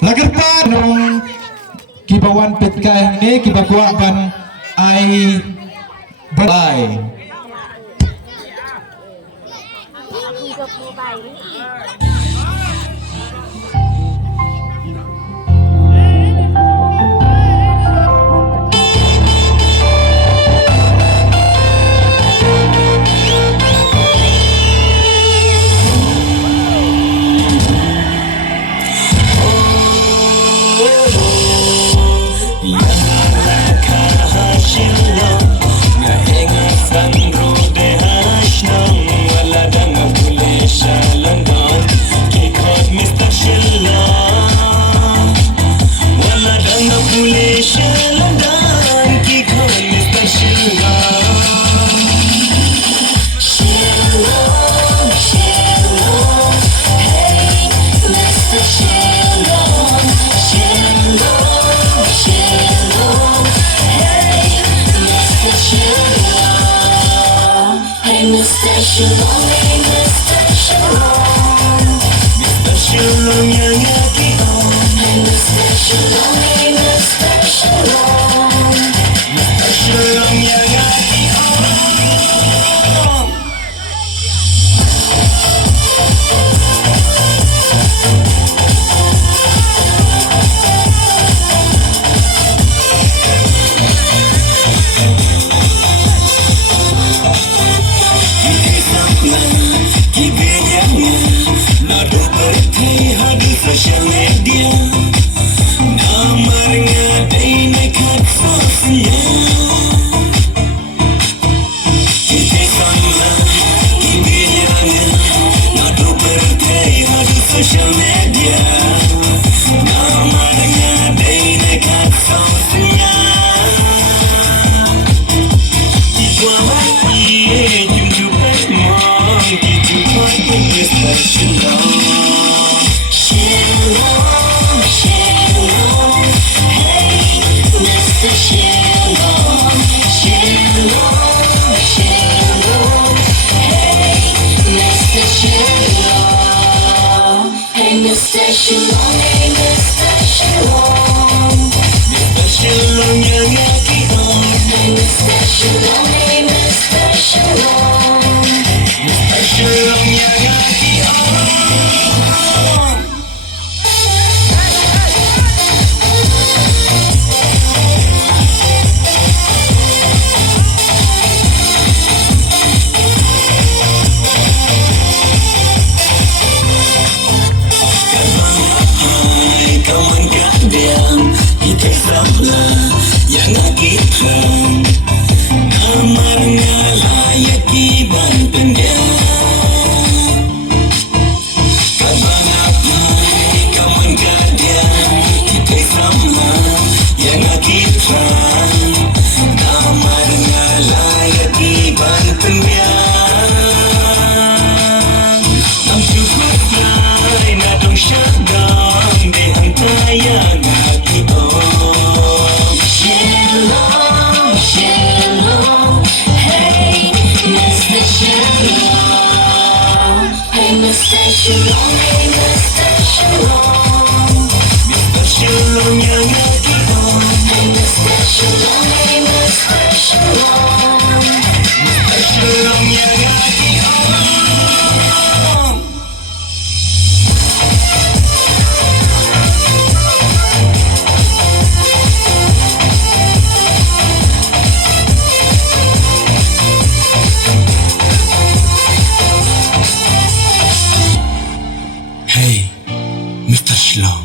Lagerpan nung kibawan petka yang ini kibakuan ban ai bye. Mr. Shalom, hey Mr. Shalom, Mr. Shalom yang hati on. Hey Mr. Shalom, hey Mr. Shalom, Mr. Shalom yang hati on. Social media namarnya day nekat sosial kita sama ibianya nado berkai hadi social media namarnya day nekat sosial ikwa mai jumpa mong dijumpa Mr. Shalom. Shalom, shalom, hey, Mr. Shalom, shalom, shalom, hey, Mr. Shalom, hey, Mr. Shalom, hey, Mr. Shalom, Mr. Shalom yang hati on. Hey, Mr. Shalom, hey, Mr. Shalom, Mr. Shalom yang hati on. Yang akibat namarnya layak iban dia kapan apa kaman gadia kita sama yang akibat namarnya layak iban dia nam syukur lai nadong syadam de antaya akibat. Shalom, shalom, hey, Mr. Shalom, hey, Mr. Shalom, hey, Mr. Shalom, Mr. Shalom yang hati on. Hey, Mr. Shalom, hey, Mr. Shalom, Mr. Shalom yang hati on. Hey, Mr. Shalom.